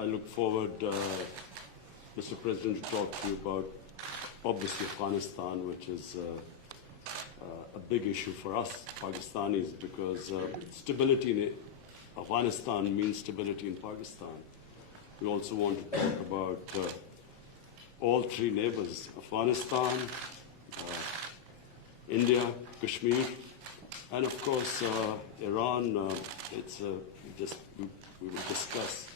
I look forward, Mr. President, to talk to you about, obviously, Afghanistan, which is a big issue for us Pakistanis, because stability in Afghanistan means stability in Pakistan. We also want to talk about all three neighbors, Afghanistan, India, Kashmir, and of course Iran. We will discuss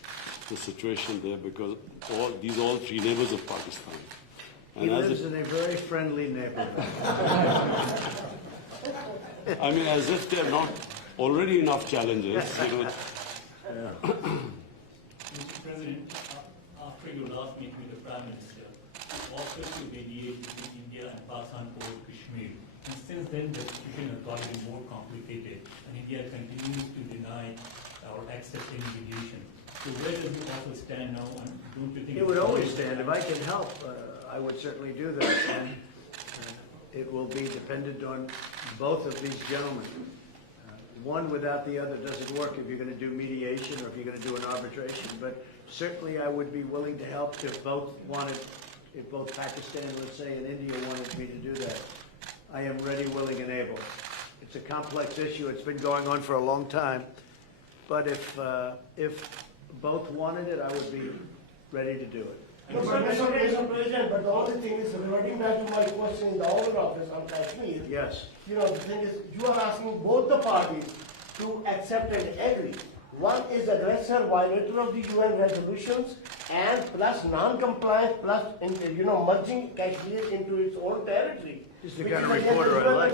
the situation there, because all three neighbors of Pakistan. And he lives in a very friendly neighborhood. I mean, as if there are not already enough challenges. Mr. President, after your last meeting with the Prime Minister, you offered to mediate between India and Pakistan over Kashmir. And since then, the situation has gotten more complicated, and India continues to deny or accept any mediation. So where does it also stand now, and don't you think It would always stand. If I can help, I would certainly do that. And it will be dependent on both of these gentlemen. One without the other doesn't work if you're going to do mediation or if you're going to do an arbitration. But certainly I would be willing to help if both Pakistan, let's say, and India wanted me to do that. I am ready, willing, and able. It's a complex issue. It's been going on for a long time. But if both wanted it, I would be ready to do it. No, but Mr. President, but the only thing is, reverting back to my question in the Oval Office on Kashmir, Yes. the thing is, you are asking both the parties to accept and agree. One is aggressor, violator of the UN resolutions, and plus non-compliance, plus merging Kashmir into its own territory. This is the kind of reporter I like.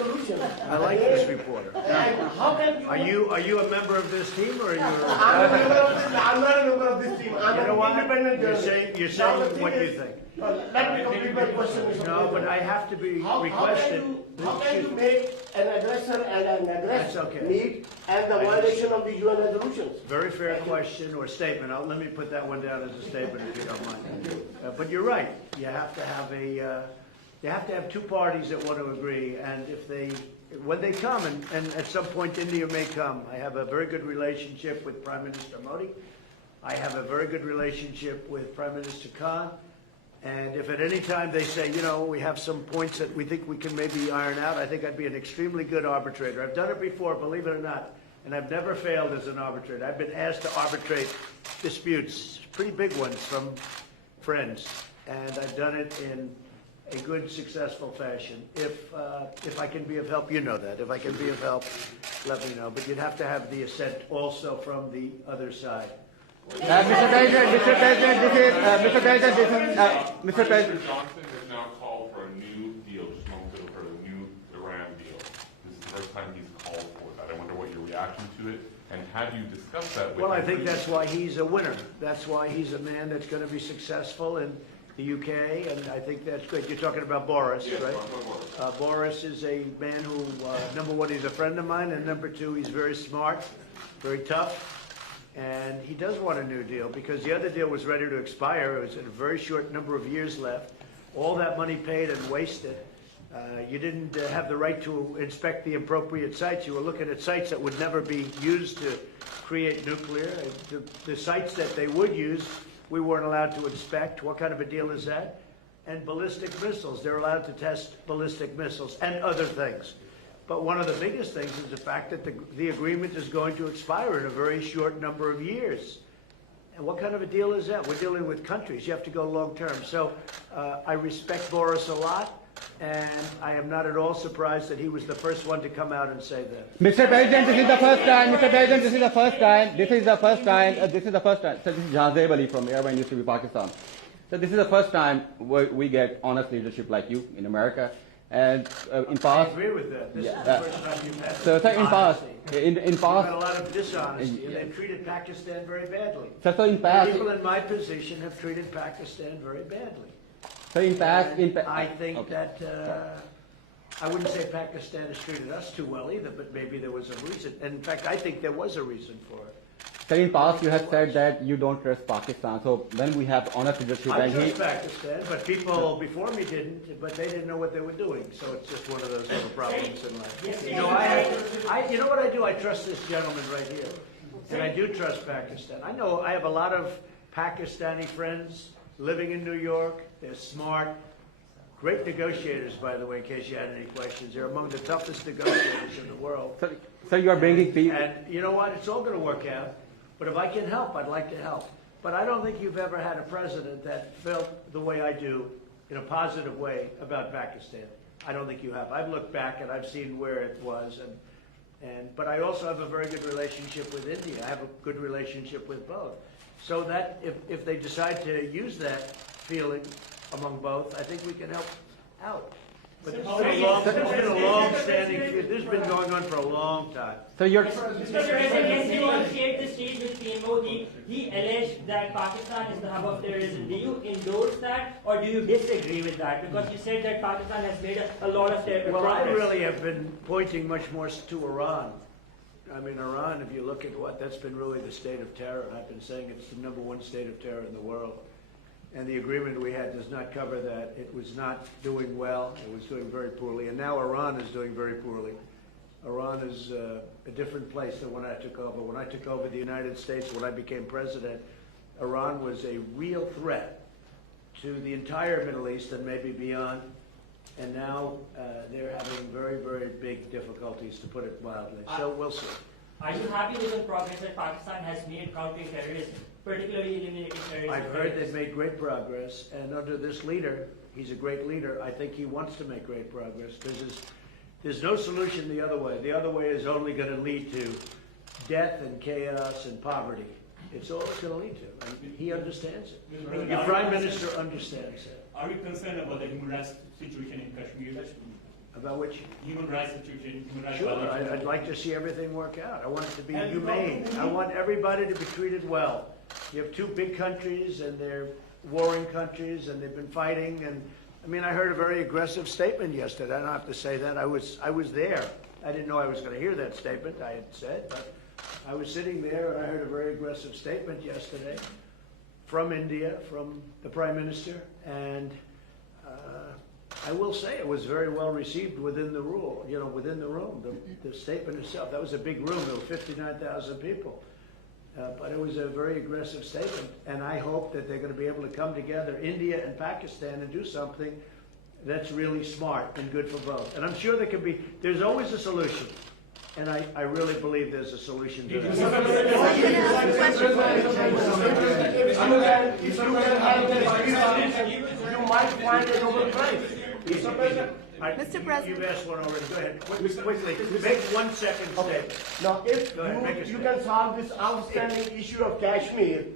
I like this reporter. How can Are you a member of this team, or are you? I'm not a member of this team. I'm an independent journalist. You're saying what you think. Let me complete my question, Mr. No, but I have to be requested. How can you make an aggressor and an That's aggressor okay. meet and the violation of the UN resolutions? Very fair question or statement. Let me put that one down as a statement if you don't mind. But you're right. You have to have two parties that want to agree, and when they come, and at some point India may come. I have a very good relationship with Prime Minister Modi. I have a very good relationship with Prime Minister Khan. And if at any time they say, we have some points that we think we can maybe iron out, I think I'd be an extremely good arbitrator. I've done it before, believe it or not, and I've never failed as an arbitrator. I've been asked to arbitrate disputes, pretty big ones, from friends, and I've done it in a good, successful fashion. If I can be of help, you know that. If I can be of help, let me know. But you'd have to have the assent also from the other side. Mr. President, Mr. Johnson has now called for a new deal, just momentarily for a new Iran deal. This is the first time he's called for that. I wonder what your reaction to it, and have you discussed that with him? Well, I think that's why he's a winner. That's why he's a man that's going to be successful in the UK, and I think that's great. You're talking about Boris, yes, right? Boris. Boris is a man who, number one, he's a friend of mine, and number two, he's very smart, very tough. And he does want a new deal, because the other deal was ready to expire. It was a very short number of years left. All that money paid and wasted. You didn't have the right to inspect the appropriate sites. You were looking at sites that would never be used to create nuclear. The sites that they would use, we weren't allowed to inspect. What kind of a deal is that? And ballistic missiles. They're allowed to test ballistic missiles and other things. But one of the biggest things is the fact that the agreement is going to expire in a very short number of years. And what kind of a deal is that? We're dealing with countries. You have to go long term. So I respect Boris a lot, and I am not at all surprised that he was the first one to come out and say that. Mr. President, this is the first time. Mr. President, this is the first time. This is the first time. This is the first time. So this is Jahzeb Ali from Airline Industry, Pakistan. So this is the first time we get honest leadership like you in America. And in past, I agree with that. This is the first time you've had so in past, in You've past, had a lot of dishonesty, and they've treated Pakistan very badly. so in past, People in my position have treated Pakistan very badly. so in past, I think okay. that I wouldn't say Pakistan has treated us too well either, but maybe there was a reason. And in fact, I think there was a reason for it. So in past, you have said that you don't trust Pakistan. So when we have honest leadership, I and trust Pakistan, but people before me didn't, but they didn't know what they were doing. So it's just one of those little problems in life. You know what I do? I trust this gentleman right here. And I do trust Pakistan. I know I have a lot of Pakistani friends living in New York. They're smart. Great negotiators, by the way, in case you had any questions. They're among the toughest negotiators in the world. So you are bringing people. And you know what? It's all going to work out. But if I can help, I'd like to help. But I don't think you've ever had a president that felt the way I do in a positive way about Pakistan. I don't think you have. I've looked back and I've seen where it was. But I also have a very good relationship with India. I have a good relationship with both. So that if they decide to use that feeling among both, I think we can help out. But this has been going on for a long time. So you're. Mr. President, yesterday on Shared the Stage with PMO, he alleged that Pakistan is the hub of terrorism. Do you endorse that or do you disagree with that? Because you said that Pakistan has made a lot of terror Well, I progress. really have been pointing much more to Iran. I mean, Iran, if you look at that's been really the state of terror. I've been saying it's the #1 state of terror in the world. And the agreement we had does not cover that. It was not doing well. It was doing very poorly. And now Iran is doing very poorly. Iran is a different place than when I took over. When I took over the United States, when I became president, Iran was a real threat to the entire Middle East and maybe beyond. And now they're having very, very big difficulties, to put it mildly. So we'll see. Are you happy with the progress that Pakistan has made countering terrorism, particularly eliminating terrorism? I've heard they've made great progress, and under this leader, he's a great leader. I think he wants to make great progress because there's no solution the other way. The other way is only going to lead to death and chaos and poverty. It's all it's going to lead to, and he understands it. The Prime Minister understands it. Are you concerned about the human rights situation in Kashmir? About which? Human rights situation, human rights Sure, violations. I'd like to see everything work out. I want it to be humane. I want everybody to be treated well. You have two big countries, and they're warring countries, and they've been fighting. And I mean, I heard a very aggressive statement yesterday. I don't have to say that. I was there. I didn't know I was going to hear that statement. I had said, but I was sitting there, and I heard a very aggressive statement yesterday from India, from the Prime Minister, and I will say it was very well received within the within the room. The statement itself, that was a big room. There were 59,000 people. But it was a very aggressive statement, and I hope that they're going to be able to come together, India and Pakistan, and do something that's really smart and good for both. And I'm sure there's always a solution, and I really believe there's a solution to that. If you can have the you might find a Nobel Prize. Mr. President. You've asked one already. Go ahead. Quickly. Make 1 second statement. Now, if Go ahead, make a you statement. can solve this outstanding issue of Kashmir,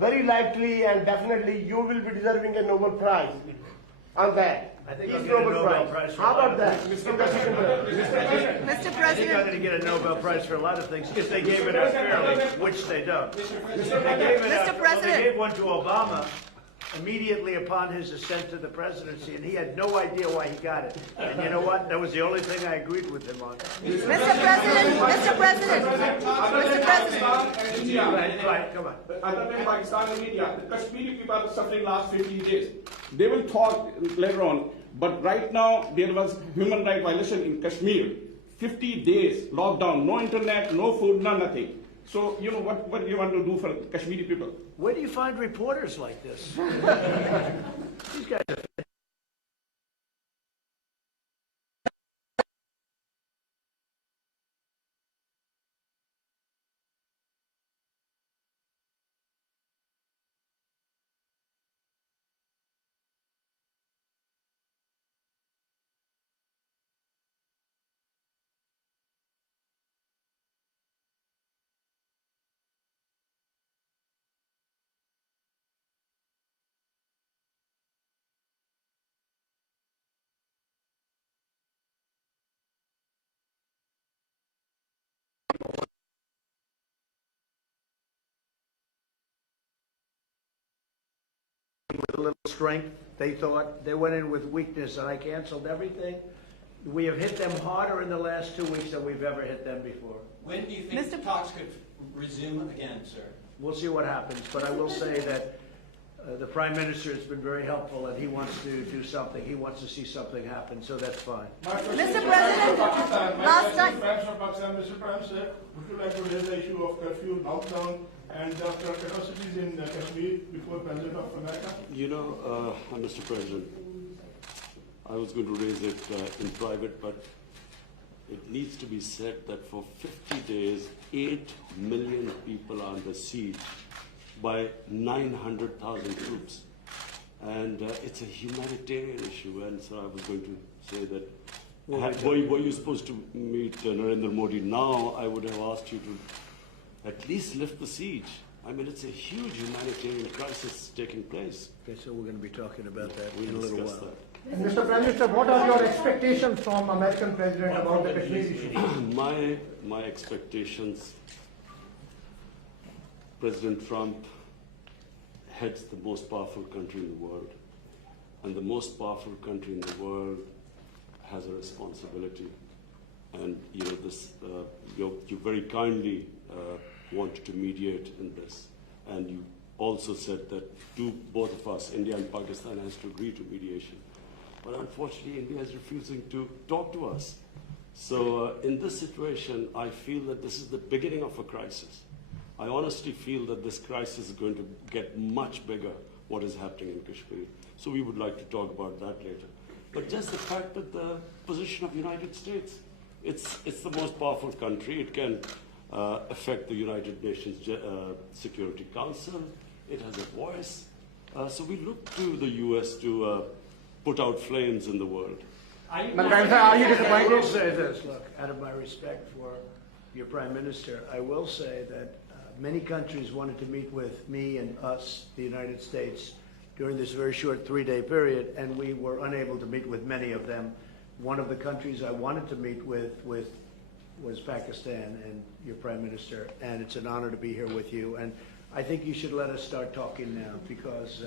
very likely and definitely you will be deserving a Nobel Prize on that. I think Peace I'll get a Nobel Nobel Prize for How a lot about of that? things. Mr. President. Mr. I think I'm President, going to get a Nobel Prize for a lot of things if they gave it out fairly, which they don't. They gave it out- Mr. President. Well, they gave one to Obama immediately upon his ascent to the presidency, and he had no idea why he got it. And you know what? That was the only thing I agreed with him on. Mr. President, Mr. President, Mr. President. Right, come on. Other than Pakistan and India, the Kashmiri people are suffering last 15 days. They will talk later on, but right now there was human rights violation in Kashmir. 50 days lockdown, no internet, no food, no nothing. So you know what do you want to do for Kashmiri people? Where do you find reporters like this? These guys are with a little strength. They thought they went in with weakness, and I canceled everything. We have hit them harder in the last 2 weeks than we've ever hit them before. When do you think the talks could resume again, sir? We'll see what happens, but I will say that the Prime Minister has been very helpful, and he wants to do something. He wants to see something happen, so that's fine. Mr. President, last time. Friends of Pakistan, Mr. Prime Minister, would you like to raise the issue of curfew, lockdown, and after atrocities in Kashmir before President of America? You know, Mr. President, I was going to raise it in private, but it needs to be said that for 50 days, 8 million people are under siege by 900,000 troops. And it's a humanitarian issue, and so I was going to say that were you supposed to meet Narendra Modi now, I would have asked you to at least lift the siege. I mean, it's a huge humanitarian crisis taking place. Okay, so we're going to be talking about that We'll in a little discuss while. that. And Mr. Prime Minister, what are your expectations from American President about the Kashmir issue? My expectations, President Trump heads the most powerful country in the world. And the most powerful country in the world has a responsibility. And you know, this, you very kindly wanted to mediate in this. And you also said that both of us, India and Pakistan, has to agree to mediation. But unfortunately, India is refusing to talk to us. So in this situation, I feel that this is the beginning of a crisis. I honestly feel that this crisis is going to get much bigger, what is happening in Kashmir. So we would like to talk about that later. But just the fact that the position of the United States, it's the most powerful country. It can affect the United Nations Security Council. It has a voice. So we look to the U.S. to put out flames in the world. Are you Are you I will disappointed? say this, look, out of my respect for your Prime Minister, I will say that many countries wanted to meet with me and us, the United States, during this very short 3-day period, and we were unable to meet with many of them. One of the countries I wanted to meet with was Pakistan and your Prime Minister, and it's an honor to be here with you. And I think you should let us start talking now, because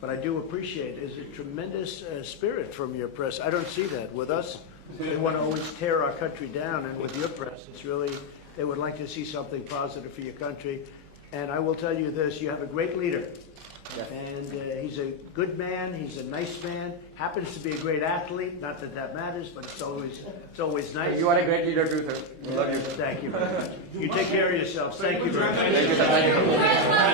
but I do appreciate is a tremendous spirit from your press. I don't see that with us. They want to always tear our country down, and with your press, it's really, they would like to see something positive for your country. And I will tell you this, you have a great leader. And he's a good man, he's a nice man, happens to be a great athlete, not that that matters, but it's always nice. You are a great leader too, sir. We love you. Thank you very much. You take care of yourselves. Thank you very much. Thank you, sir. Thank you.